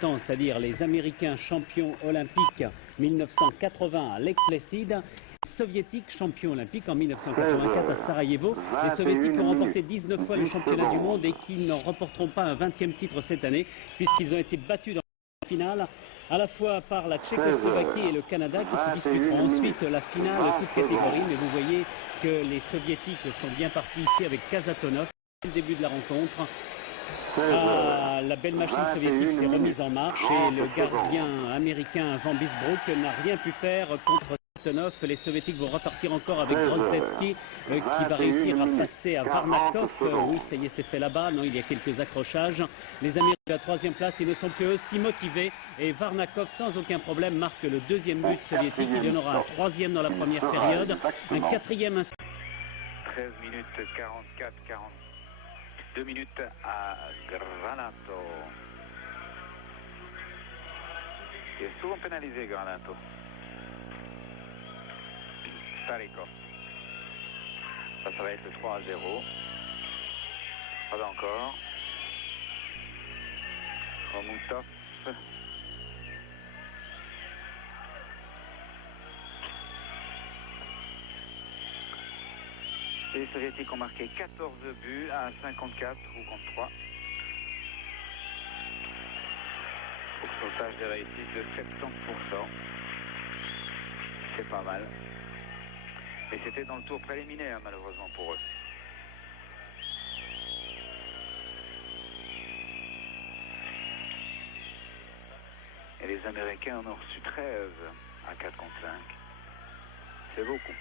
c'est-à-dire les Américains champions olympiques 1980 à Lake Placid, les Soviétiques champions olympiques en 1984 à Sarajevo. Les Soviétiques ont remporté 19 fois le championnat du monde et qui n'en remporteront pas un 20e titre cette année, puisqu'ils ont été battus dans la finale à la fois par la Tchécoslovaquie et le Canada qui se disputeront ensuite la finale toute catégorie. Mais vous voyez que les Soviétiques sont bien partis ici avec Kasatonov. Dès le début de la rencontre, la belle machine soviétique s'est remise en marche et le gardien américain Van Biesbroek n'a rien pu faire contre Kasatonov. Les Soviétiques vont repartir encore avec Grosdetsky qui va réussir à passer à Varnakov. Oui, ça y est, c'est fait là-bas. Non, il y a quelques accrochages. Les Américains de la 3e place, ils ne sont plus aussi motivés. Et Varnakov, sans aucun problème, marque le 2e but soviétique. Il y en aura un 3e dans la première période, un 4e. 13 minutes 44, 42 minutes à Granato. Il est souvent pénalisé, Granato. Starikov. Ça va être le 3-0. Pas encore. Romutov. Les Soviétiques ont marqué 14 buts à 54 ou contre 3. Pourcentage de réussite de 70%. C'est pas mal. Et c'était dans le tour préliminaire, malheureusement pour eux. Et les Américains en ont reçu 13 à 4 contre 5. C'est beaucoup.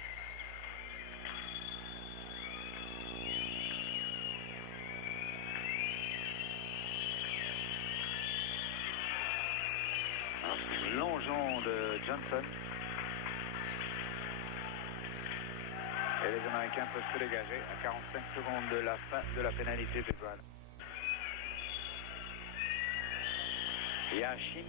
Un plongeon de Johnson. Et les Américains peuvent se dégager à 45 secondes de la fin de la pénalité de Brown. Yashin.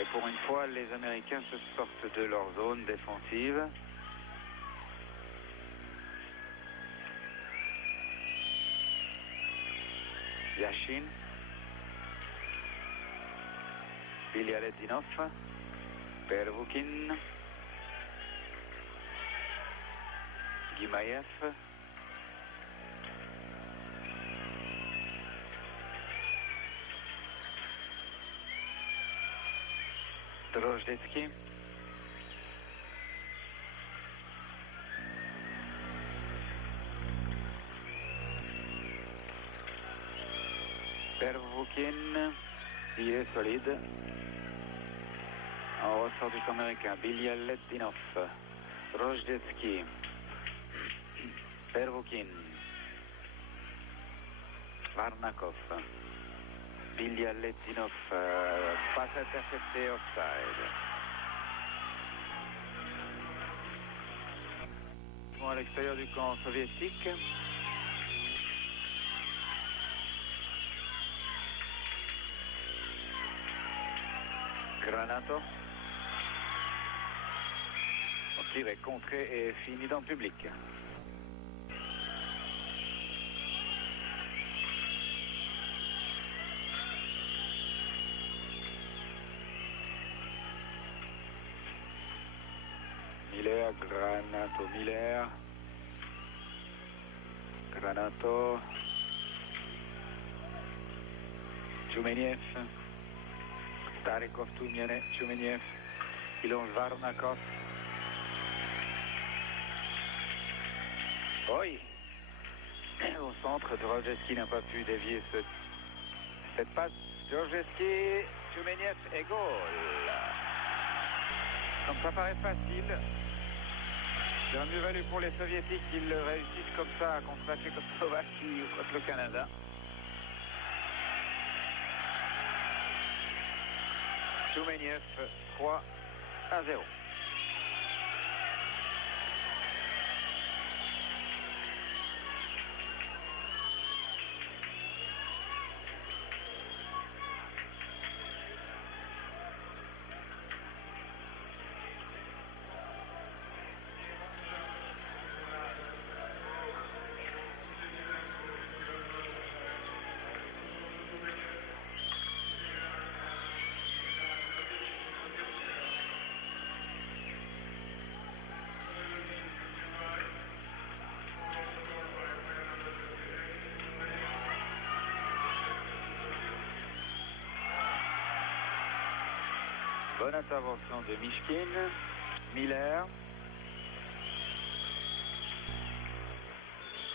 Et pour une fois, les Américains se sortent de leur zone défensive. Yashin. Bialialetdinov. Pervukin. Gimaev. Drozdetsky. Pervukin. Il est solide. En ressort du camp américain, Bialialetdinov, Drozdetsky, Pervukin, Varnakov, Bialialetdinov, passe intercepté, offside. Bon, à l'extérieur du camp soviétique. Granato. Le tir est contré et fini dans le public. Miller, Granato, Miller. Granato. Tchoumeniev. Starikov, Tchoumeniev. Il lance Varnakov. Oui. Au centre, Drozdetsky n'a pas pu dévier cette passe. Drozdetsky, Tchoumeniev et goal. Comme ça paraît facile. C'est un mieux valu pour les Soviétiques qu'ils réussissent comme ça contre la Tchécoslovaquie ou contre le Canada. Tchoumeniev, 3-0. Bonne intervention de Mishkin, Miller.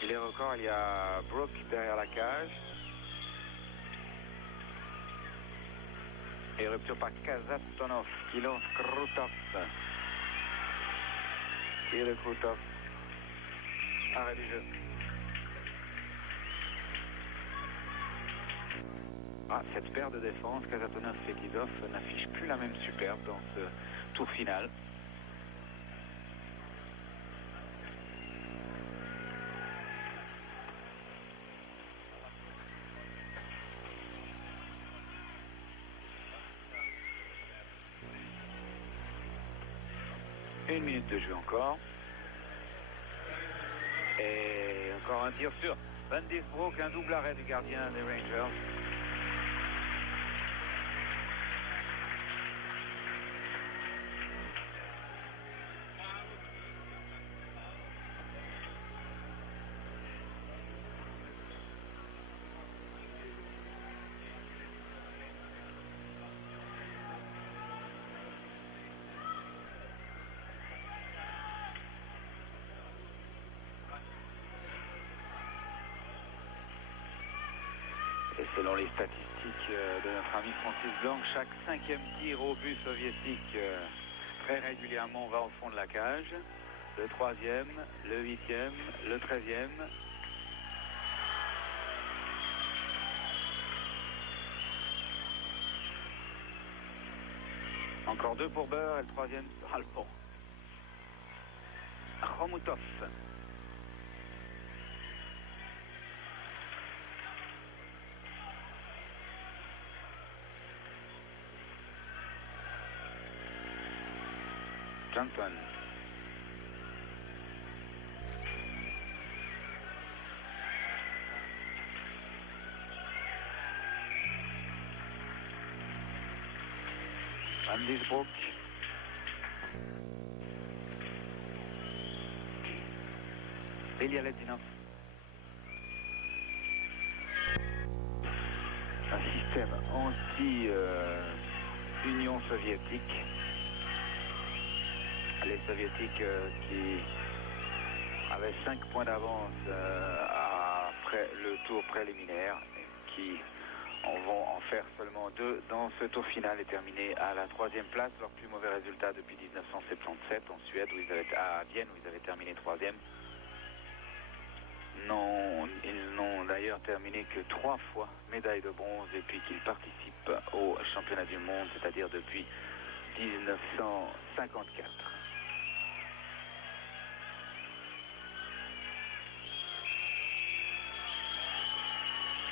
Et les records, il y a Brook derrière la cage. Et rupture par Kazatonov qui lance Krutov. Et le Krutov. Arrêt du jeu. Ah, cette paire de défense, Kazatonov-Fekidov n'affiche plus la même superbe dans ce tour final. Une minute de jeu encore. Et encore un tir sur Van Disbroek, un double arrêt du gardien des Rangers. Et selon les statistiques de notre ami Francis Blanc, chaque 5e tir au but soviétique très régulièrement va au fond de la cage. Le 3e, le 8e, le 13e. Encore 2 pour Beur et le 3e sera le bon. Khomutov. Johnson. Van Disbroek. Belialetdinov. Un système anti-Union soviétique. Les soviétiques qui avaient 5 points d'avance après le tour préliminaire, qui vont en faire seulement 2 dans ce tour final et terminer à la 3e place, leur plus mauvais résultat depuis 1977 en Suède, à Vienne où ils avaient terminé 3e. Non, ils n'ont d'ailleurs terminé que 3 fois médaille de bronze depuis qu'ils participent au championnat du monde, c'est-à-dire depuis 1954.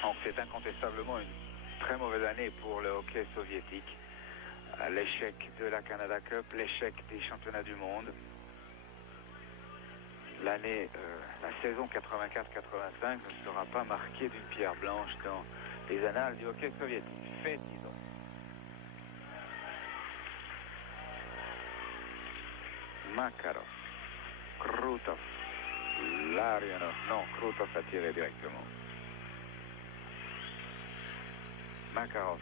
Donc c'est incontestablement une très mauvaise année pour le hockey soviétique. L'échec de la Canada Cup, l'échec des championnats du monde. L'année, la saison 84-85 ne sera pas marquée d'une pierre blanche dans les annales du hockey soviétique. Fait, disons. Makarov, Krutov, Larionov, non, Krutov a tiré directement. Makarov.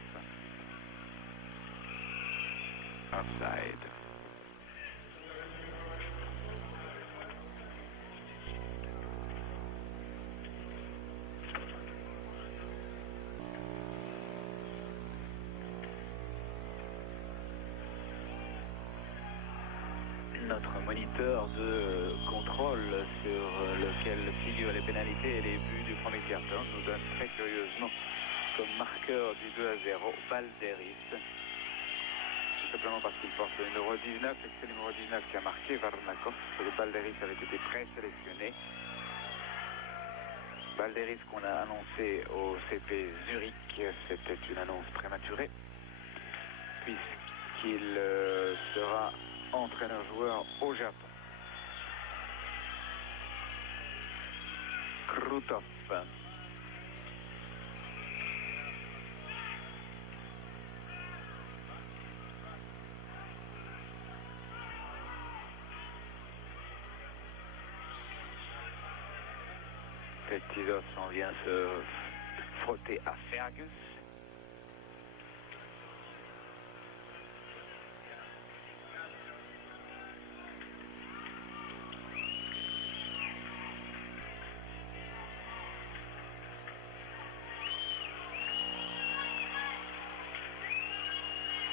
Offside. Notre moniteur de contrôle sur lequel figurent les pénalités et les buts du premier quart-temps nous donne très curieusement comme marqueur du 2-0 Balderis. Tout simplement parce qu'il porte le numéro 19 et que c'est le numéro 19 qui a marqué Varnakov. Le Balderis avait été présélectionné. Balderis qu'on a annoncé au CP Zurich, c'était une annonce prématurée puisqu'il sera entraîneur-joueur au Japon. Krutov. Petitov s'en vient se frotter à Fergus.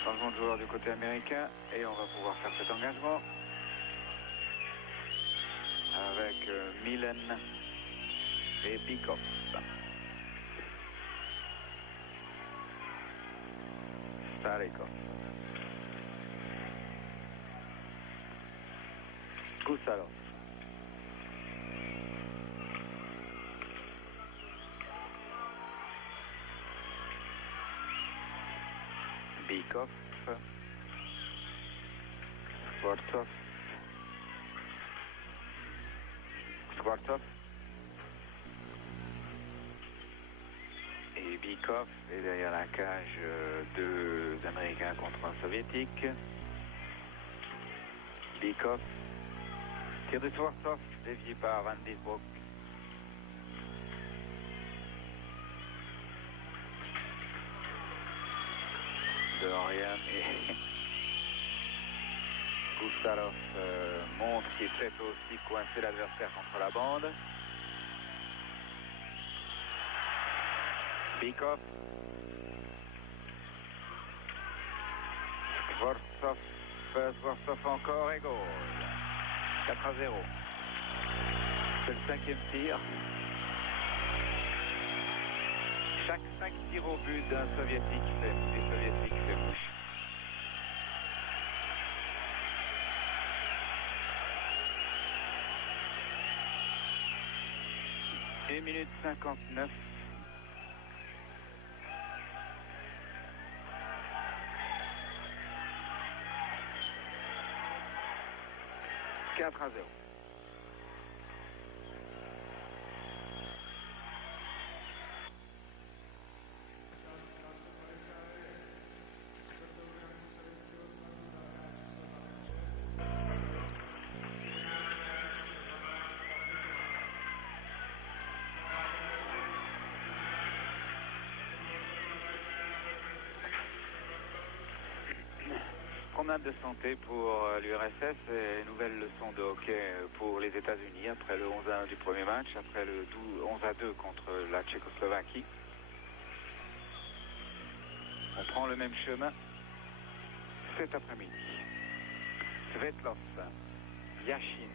Changement de joueur du côté américain et on va pouvoir faire cet engagement avec Milen et Bikov. Starikov. Gusalov. Bikov. Skvortsov. Skvortsov. Et Bikov est derrière la cage, deux Américains contre un Soviétique. Bikov. Tir de Skvortsov, dévié par Van Disbroek. Dorian et Gusalov montre qu'il fait aussi coincer l'adversaire contre la bande. Bikov. Skvortsov encore et goal. 4-0. C'est le 5e tir. Chaque 5 tirs au but d'un Soviétique fait mouche. Et minute 59. « 4-0. Promenade de santé pour l'URSS et nouvelle leçon de hockey pour les États-Unis après le 11-1 du premier match, après le 11-2 contre la Tchécoslovaquie. On prend le même chemin cet après-midi. Svetlov, Yashin,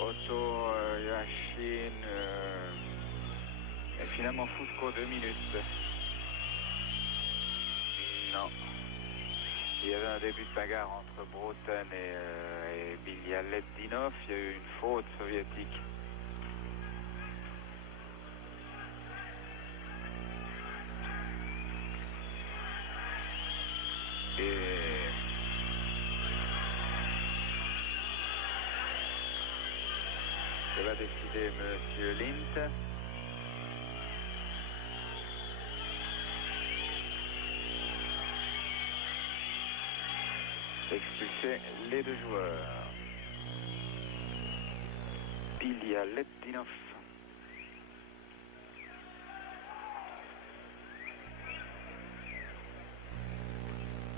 Otto, Yashin et finalement Fousko 2 minutes. Non. Il y avait un début de bagarre entre Broten et Bialetdinov. Il y a eu une faute soviétique. Et ça va décider Monsieur Lint. Expulser les deux joueurs. Bialetdinov.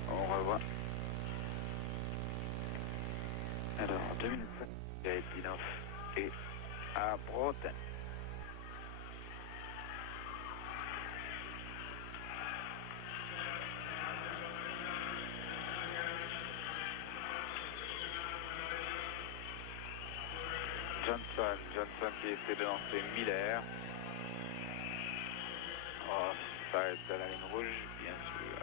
On revoit. Alors, 2 minutes. Bialetdinov et à Broten. Johnson qui essaie de lancer Miller. Oh, ça arrête à la ligne rouge, bien sûr.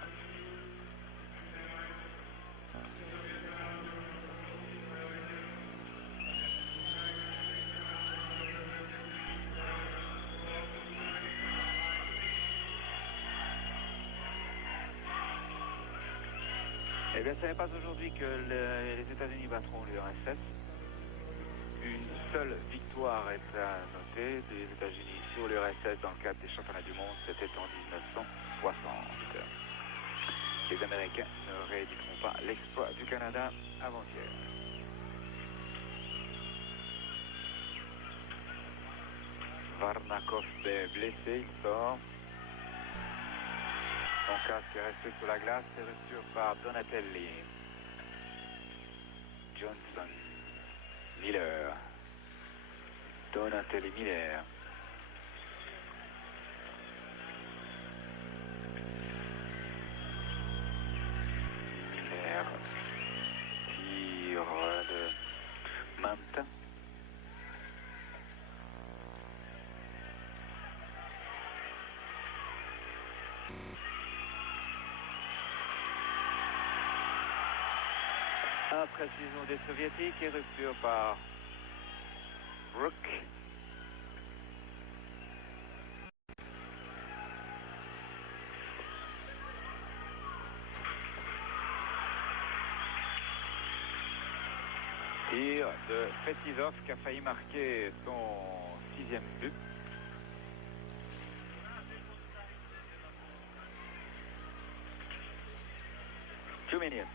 Eh bien, ce n'est pas aujourd'hui que les États-Unis battront l'URSS. Une seule victoire est à noter des États-Unis sur l'URSS dans le cadre des championnats du monde, c'était en 1960. Les Américains ne rééditeront pas l'exploit du Canada avant-hier. Varnakov est blessé, il sort. Son casque est resté sous la glace, c'est reçu par Donatelli. Johnson. Miller. Monatelli Miller. Miller tire de Manta. Imprécision des soviétiques et rupture par Brook. Tir de Fetisov qui a failli marquer son 6e but. Tchoumenian.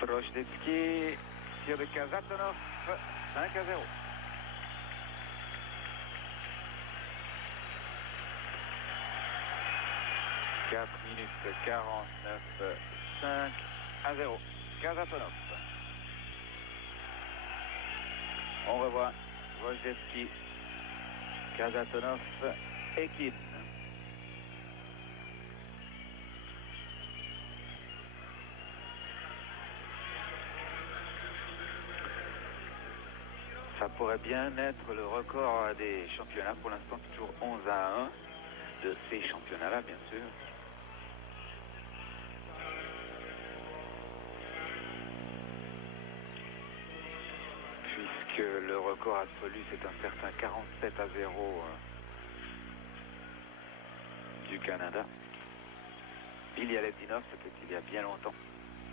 Trojdetski, tir de Kazatonov, 5-0. « 4 minutes 49, 5-0. Kazatonov. On revoit Trojdetski, Kazatonov et Kin. Ça pourrait bien être le record des championnats. Pour l'instant, toujours 11-1 de ces championnats-là, bien sûr. Puisque le record absolu, c'est un certain 47-0 du Canada. Ilya Ledinov, c'était il y a bien longtemps.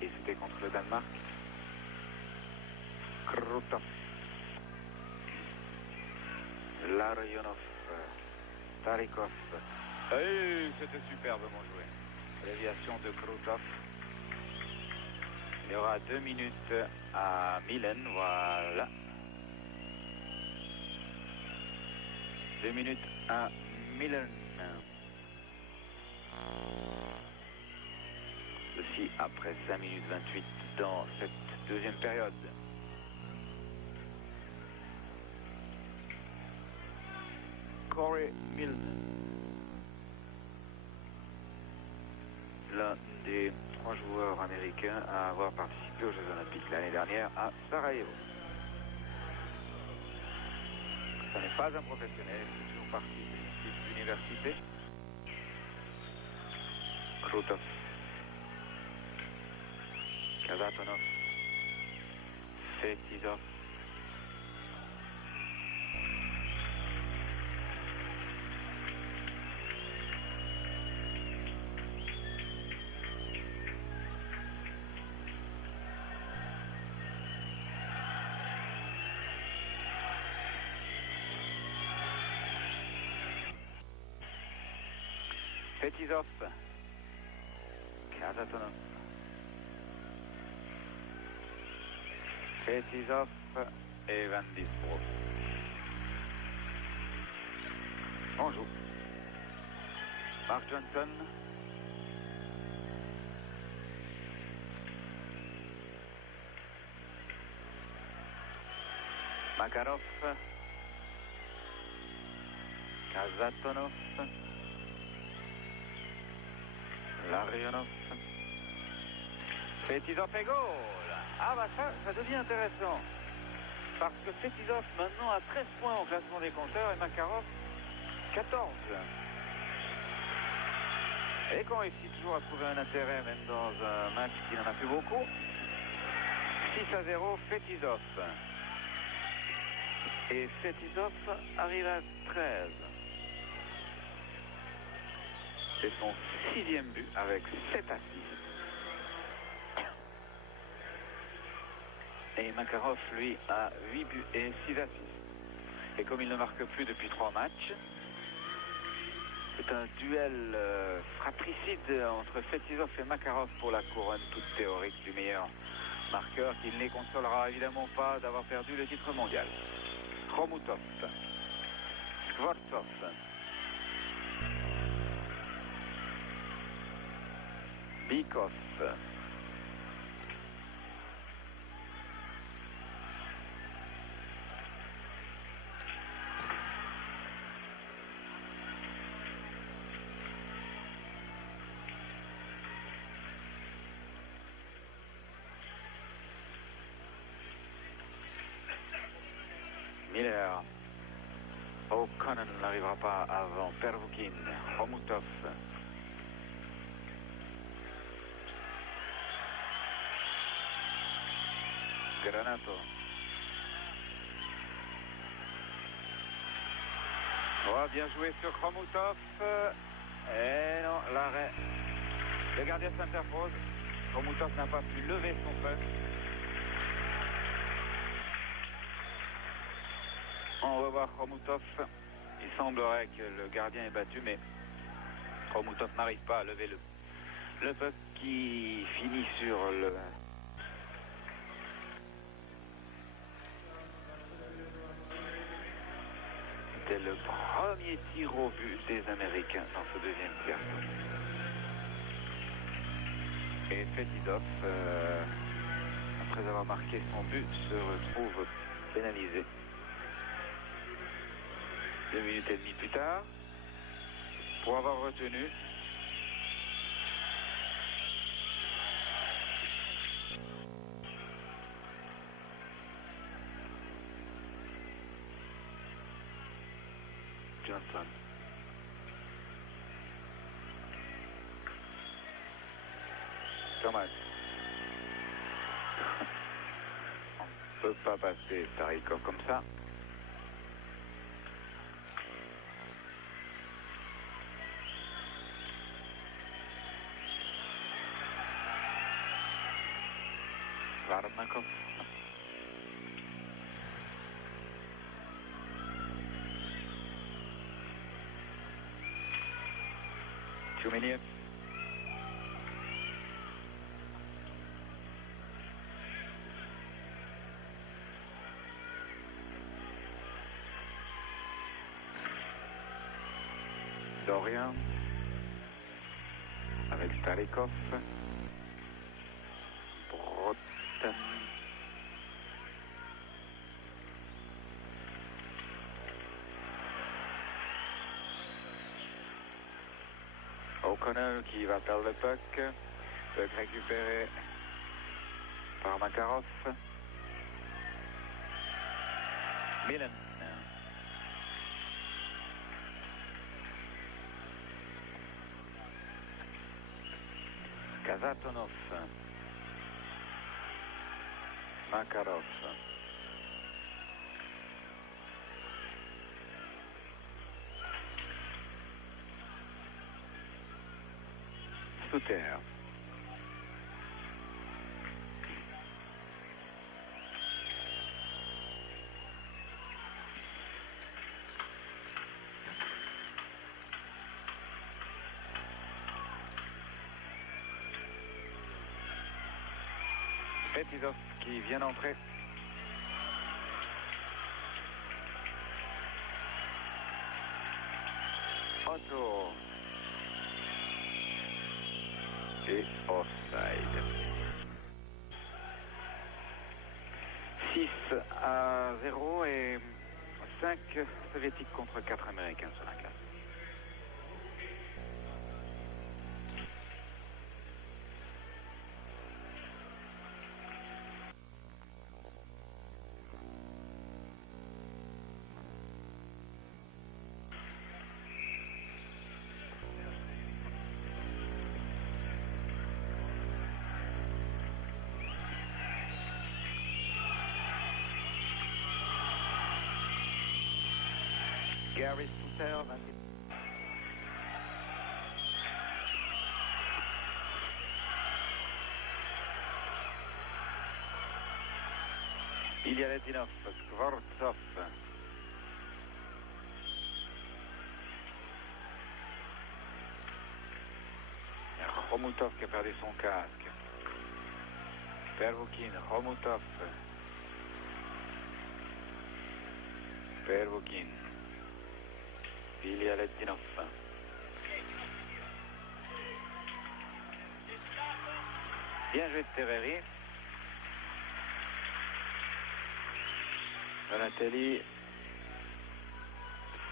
Et c'était contre le Danemark. Krutov. Larionov, Tarikov. C'était superbement joué. Déviation de Krutov. Il y aura 2 minutes à Milan, voilà. 2 minutes à Milan. Ceci après 5 minutes 28 dans cette deuxième période. Corey Milne, l'un des 3 joueurs américains à avoir participé aux Jeux Olympiques l'année dernière à Sarajevo. Ce n'est pas un professionnel, c'est toujours parti de l'université. Krutov, Kazatonov, Fetisov. Fetisov, Kazatonov, Fetisov et Van Disbroek. On joue. Mark Johnson. Makarov. Kazatonov. Larionov. Fetisov et goal. Ah bah ça devient intéressant. Parce que Fetisov maintenant a 13 points au classement des compteurs et Makarov 14. Et qu'on réussit toujours à trouver un intérêt même dans un match qui n'en a plus beaucoup. 6-0 Fetisov. Et Fetisov arrive à 13. C'est son 6e but avec 7 assists. Et Makarov, lui, a 8 buts et 6 assists. Et comme il ne marque plus depuis 3 matchs, c'est un duel fratricide entre Fetisov et Makarov pour la couronne toute théorique du meilleur marqueur qui ne les consolera évidemment pas d'avoir perdu le titre mondial. Khomutov, Skvortsov, Bykov, Miller. O'Connell n'arrivera pas avant. Pervoukin. Khomutov. Granato. Oh, bien joué sur Khomutov. Et non, l'arrêt. Le gardien s'interpose. Khomutov n'a pas pu lever son puck. On revoit Khomutov. Il semblerait que le gardien est battu, mais Khomutov n'arrive pas à lever le puck qui finit sur le... C'était le premier tir au but des Américains dans ce deuxième quart. Et Fedidov, après avoir marqué son but, se retrouve pénalisé. 2 minutes et demie plus tard, pour avoir retenu Johnson. Thomas. On ne peut pas passer Starikov comme ça. Varnakov. Tchoumeniev. Dorian. Avec Starikov. Broten. O'Connell qui va perdre le puck. Puck récupéré par Makarov. Milan. Kazatonov. Makarov. Souter. Fedidov qui vient d'entrer. Otto. Et offside. 6-0 et 5 soviétiques contre 4 américains sur la glace. Gary Souter, Ilya Ledinov, Skvortsov. Khomutov qui a perdu son casque. Pervoukin, Khomutov. Pervoukin. Ilya Ledinov. Bien joué de Terreri. Donatelli.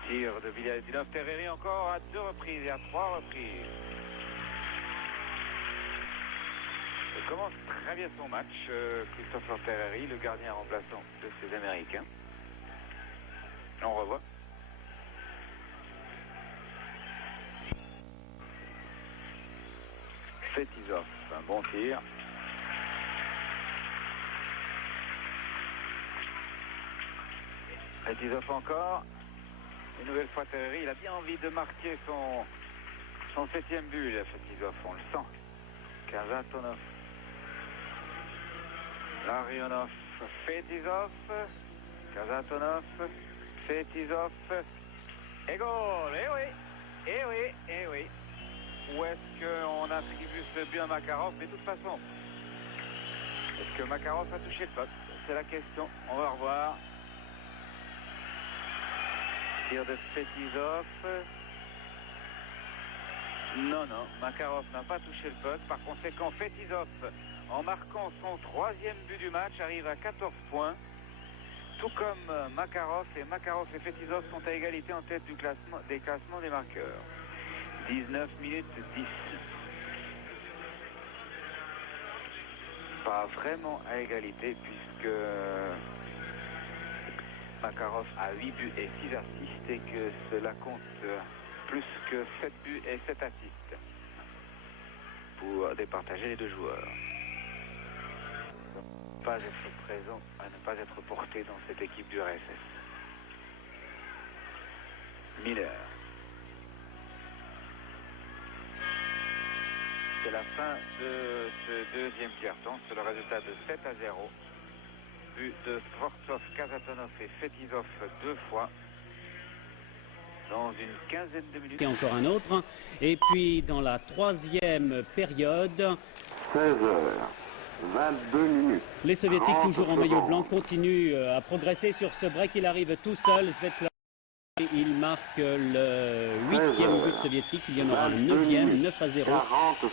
Tir de Ilya Ledinov. Terreri encore à 2 reprises et à 3 reprises. Il commence très bien son match, Christopher Terreri, le gardien remplaçant de ces Américains. On revoit. Fetisov, un bon tir. Fetisov encore. Une nouvelle fois Terry, il a bien envie de marquer son 7e but, Fetisov, on le sent. Kazatonov. Larionov, Fetisov. Kazatonov, Fetisov. Et goal! Eh oui! Eh oui! Eh oui! Où est-ce qu'on attribue ce but à Makarov? Mais de toute façon, est-ce que Makarov a touché le puck? C'est la question. On va revoir. Tir de Fetisov. Non, Makarov n'a pas touché le puck. Par conséquent, Fetisov, en marquant son 3e but du match, arrive à 14 points. Tout comme Makarov et Fetisov sont à égalité en tête des classements des marqueurs. 19 minutes 10. Pas vraiment à égalité puisque Makarov a 8 buts et 6 assists et que cela compte plus que 7 buts et 7 assists pour départager les deux joueurs. Ne pas être présent, à ne pas être porté dans cette équipe du RSS. Miller. C'est la fin de ce deuxième quart-temps. C'est le résultat de 7-0. But de Skvortsov, Kazatonov et Fetisov 2 fois dans une quinzaine de minutes. Et encore un autre. Et puis dans la 3e période, 16h22. les Soviétiques, toujours en maillot blanc, continuent à progresser sur ce break. Il arrive tout seul. Svetlana. Il marque le 8e but soviétique, il y en aura un 9e, 9-0,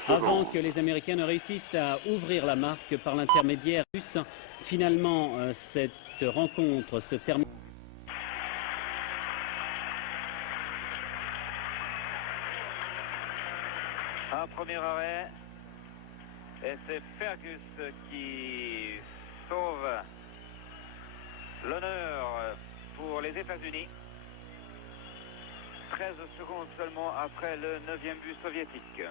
avant que les Américains ne réussissent à ouvrir la marque par l'intermédiaire russe. Finalement, cette rencontre se termine. Un premier arrêt, et c'est Fergus qui sauve l'honneur pour les États-Unis. 13 secondes seulement après le 9e but soviétique.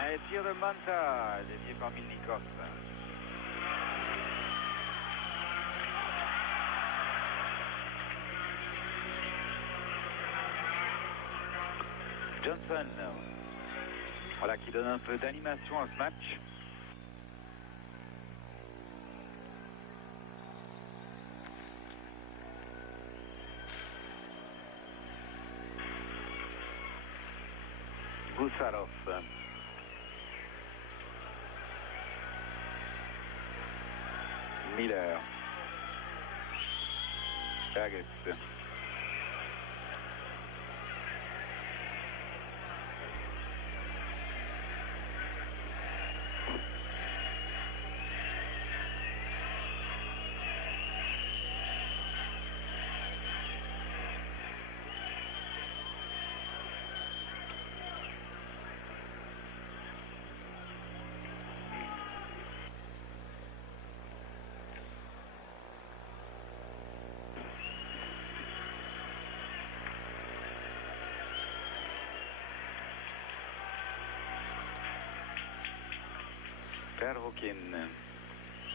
Un tir de Manta, dévié par Milnikov. Johnson, voilà, qui donne un peu d'animation à ce match. Gusarov. Miller. Fergus. Pervukin,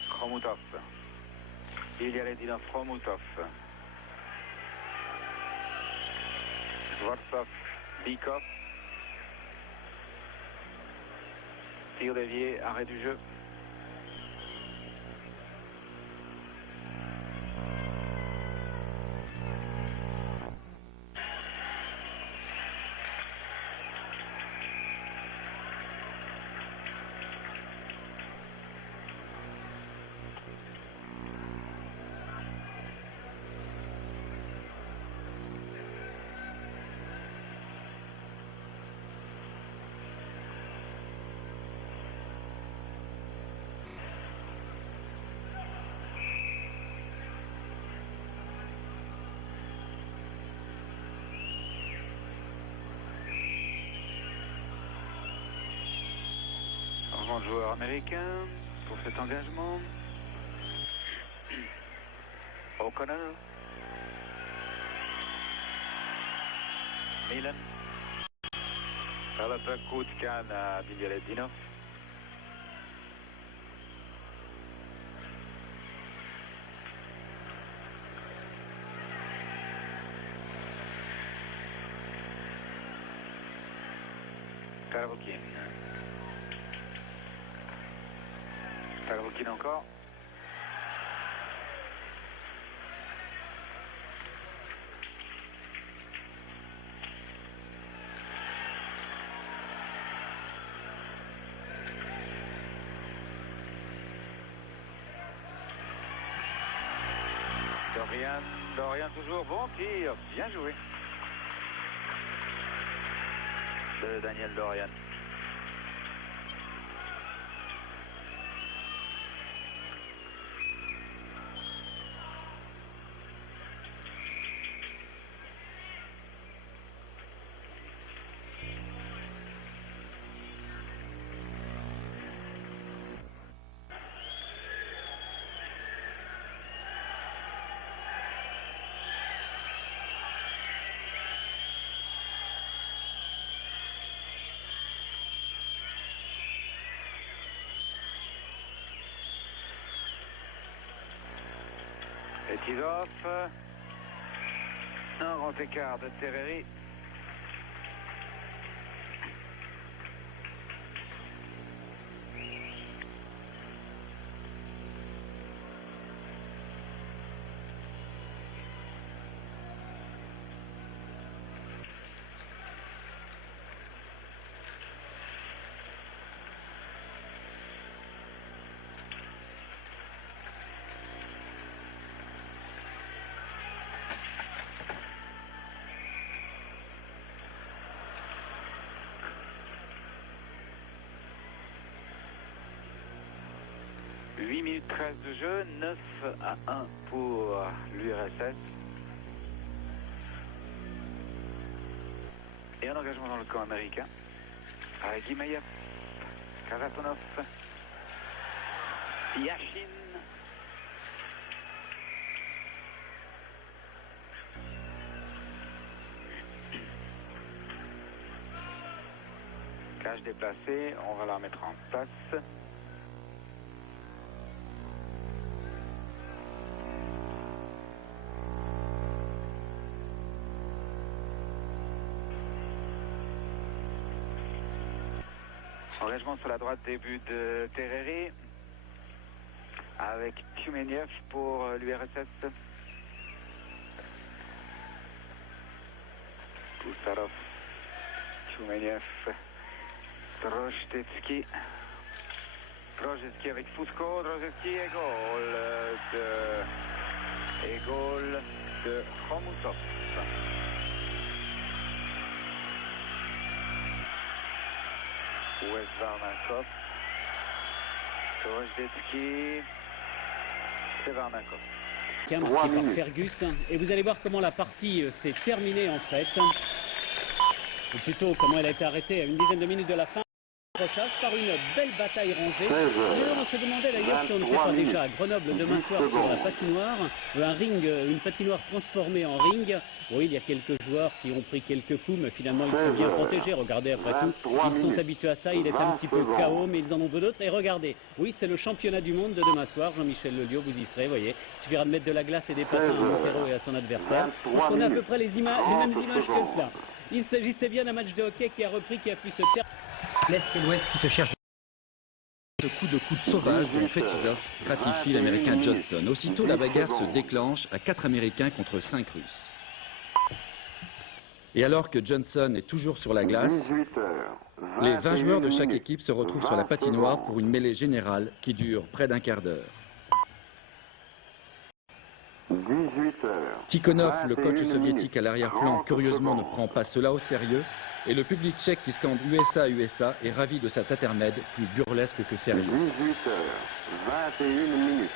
Khomutov, Ilya Ledinov, Khomutov, Skvortsov, Bikov, tir dévié, arrêt du jeu. changement de joueur américain pour cet engagement. O'Connell. Milan. Philip Kutkan à Bigliettino. Tarbukin. Tarbukin encore. Dorian toujours, bon tir, bien joué de Daniel Dorian. Et Tizov, un grand écart de Terreri. « 8 minutes 13 de jeu, 9-1 pour l'URSS. Et un engagement dans le camp américain avec Gimayev, Karatonov, Yashin. Cage déplacée, on va la remettre en place. Engagement sur la droite, début de Terreri avec Tumeniev pour l'URSS. Kousarov, Tumeniev, Drozdetsky. Drozdetsky avec Fusco, Drozdetsky et goal de Khomutov. West Varnankov, Drozdetsky, c'est Varnankov. Marqué par Fergus, et vous allez voir comment la partie s'est terminée en fait, ou plutôt comment elle a été arrêtée à une dizaine de minutes de la fin. Par une belle bataille rangée. On se demandait d'ailleurs si on ne fait pas déjà à Grenoble demain soir sur la patinoire, un ring, une patinoire transformée en ring. Oui, il y a quelques joueurs qui ont pris quelques coups, mais finalement ils sont bien protégés. Regardez, après tout, ils sont habitués à ça. Il est un petit peu KO, mais ils en ont peu d'autres. Et regardez, oui, c'est le championnat du monde de demain soir. Jean-Michel Lelio, vous y serez, vous voyez. Il suffira de mettre de la glace et des patins à Montero et à son adversaire. Donc on a à peu près les mêmes images que cela. Il s'agissait bien d'un match de hockey qui a repris, qui a pu se terminer. L'Est et l'Ouest qui se cherchent. Ce coup de coude sauvage dont Fetisov gratifie l'Américain Johnson. Aussitôt, la bagarre se déclenche à 4 Américains contre 5 Russes. Et alors que Johnson est toujours sur la glace, les 20 joueurs de chaque équipe se retrouvent sur la patinoire pour une mêlée générale qui dure près d'un quart d'heure. Tikhonov, le coach soviétique à l'arrière-plan, curieusement ne prend pas cela au sérieux, et le public tchèque qui scande USA, USA est ravi de cet intermède plus burlesque que sérieux. 18h, 21 minutes.